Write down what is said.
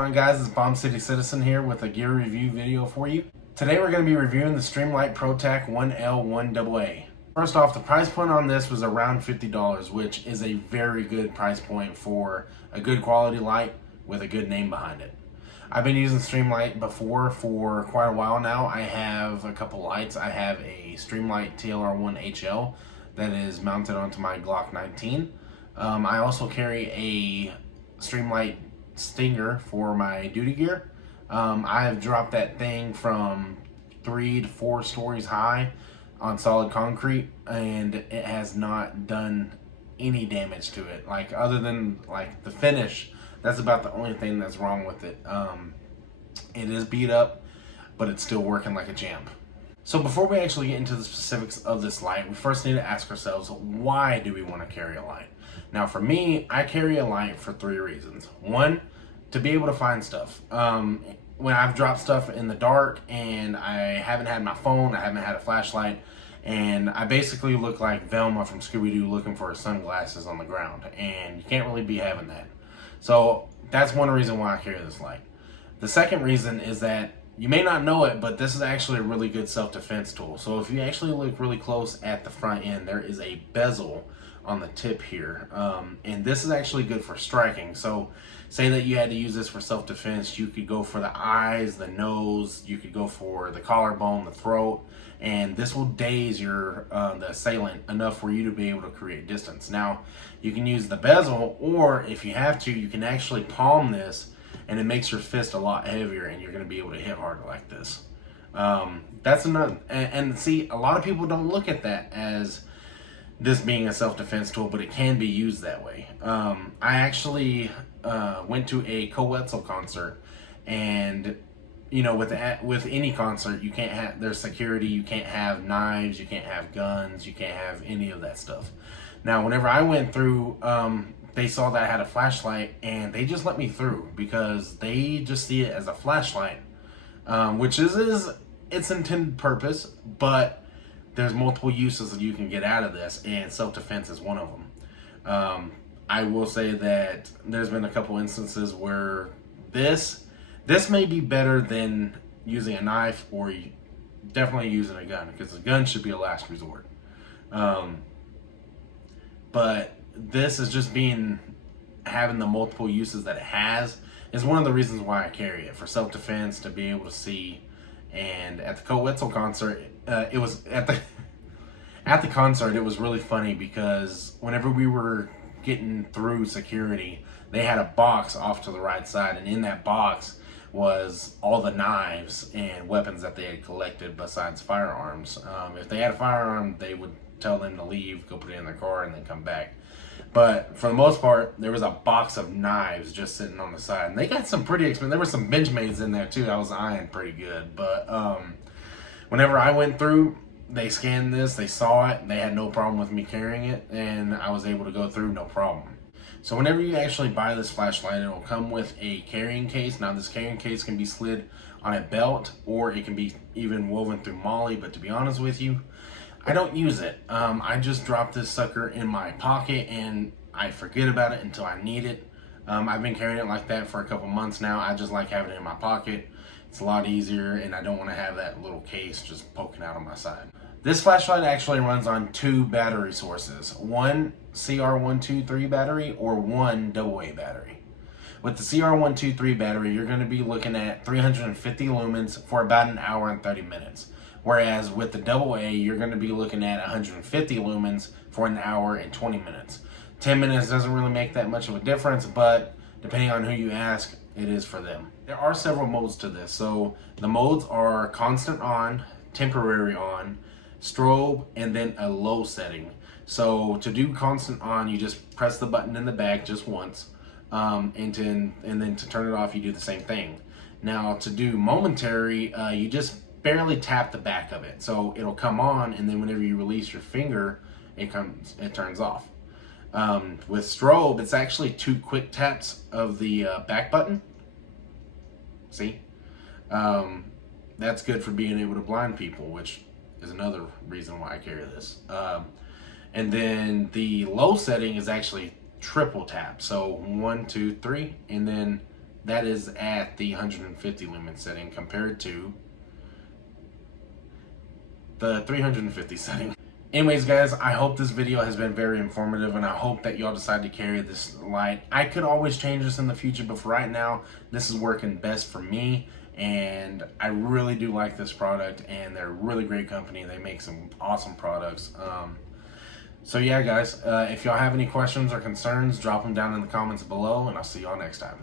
on, guys? It's Bomb City Citizen here with a gear review video for you. Today we're going to be reviewing the Streamlight Protac 1L-1AA. First off, the price point on this was around $50, which is a very good price point for a good quality light with a good name behind it. I've been using Streamlight before for quite a while now. I have a couple lights. I have a Streamlight TLR1HL that is mounted onto my Glock 19. I also carry a Streamlight Stinger for my duty gear. I have dropped that thing from 3 to 4 stories high on solid concrete, and it has not done any damage to it. Like, other than like the finish, that's about the only thing that's wrong with it. It is beat up, but it's still working like a champ. So before we actually get into the specifics of this light, we first need to ask ourselves, why do we want to carry a light? Now for me, I carry a light for 3 reasons. One, to be able to find stuff. When I've dropped stuff in the dark and I haven't had my phone, I haven't had a flashlight, and I basically look like Velma from Scooby-Doo looking for her sunglasses on the ground, and you can't really be having that. So that's one reason why I carry this light. The second reason is that you may not know it, but this is actually a really good self-defense tool. So if you actually look really close at the front end, there is a bezel on the tip here, and this is actually good for striking. So say that you had to use this for self-defense, you could go for the eyes, the nose, you could go for the collarbone, the throat, and this will daze your the assailant enough for you to be able to create distance. Now you can use the bezel, or if you have to, you can actually palm this, and it makes your fist a lot heavier, and you're going to be able to hit harder like this. That's another, and see, a lot of people don't look at that as this being a self-defense tool, but it can be used that way. I actually went to a Coetzel concert, and you know, with any concert, you can't have, there's security, you can't have knives, you can't have guns, you can't have any of that stuff. Now whenever I went through, they saw that I had a flashlight, and they just let me through because they just see it as a flashlight, which is its intended purpose, but there's multiple uses that you can get out of this, and self-defense is one of them. I will say that there's been a couple instances where this may be better than using a knife, or definitely using a gun, because a gun should be a last resort. But this is just having the multiple uses that it has is one of the reasons why I carry it, for self-defense, to be able to see. And at the Coetzel concert, it was at the concert, it was really funny because whenever we were getting through security, they had a box off to the right side, and in that box was all the knives and weapons that they had collected besides firearms. If they had a firearm, they would tell them to leave, go put it in their car, and then come back. But for the most part, there was a box of knives just sitting on the side. And they got some pretty expensive. There were some Benchmades in there too. I was eyeing pretty good. But whenever I went through, they scanned this, they saw it, they had no problem with me carrying it, and I was able to go through no problem. So whenever you actually buy this flashlight, it will come with a carrying case. Now this carrying case can be slid on a belt, or it can be even woven through MOLLE, but to be honest with you, I don't use it. I just drop this sucker in my pocket, and I forget about it until I need it. I've been carrying it like that for a couple months now. I just like having it in my pocket. It's a lot easier, and I don't want to have that little case just poking out on my side. This flashlight actually runs on 2 battery sources, one CR123 battery or one AA battery. With the CR123 battery, you're going to be looking at 350 lumens for about an hour and 30 minutes. Whereas with the AA, you're going to be looking at 150 lumens for an hour and 20 minutes. 10 minutes doesn't really make that much of a difference, but depending on who you ask, it is for them. There are several modes to this. So the modes are constant on, temporary on, strobe, and then a low setting. So to do constant on, you just press the button in the back just once, and then to turn it off, you do the same thing. Now to do momentary, you just barely tap the back of it, so it'll come on, and then whenever you release your finger, it turns off. With strobe, it's actually 2 quick taps of the back button. See, that's good for being able to blind people, which is another reason why I carry this. And then the low setting is actually triple tap, so 1, 2, 3, and then that is at the 150 lumen setting compared to the 350 setting. Anyways guys, I hope this video has been very informative, and I hope that y'all decide to carry this light. I could always change this in the future, but for right now, this is working best for me, and I really do like this product, and they're a really great company. They make some awesome products. So yeah guys, if y'all have any questions or concerns, drop them down in the comments below, and I'll see y'all next time.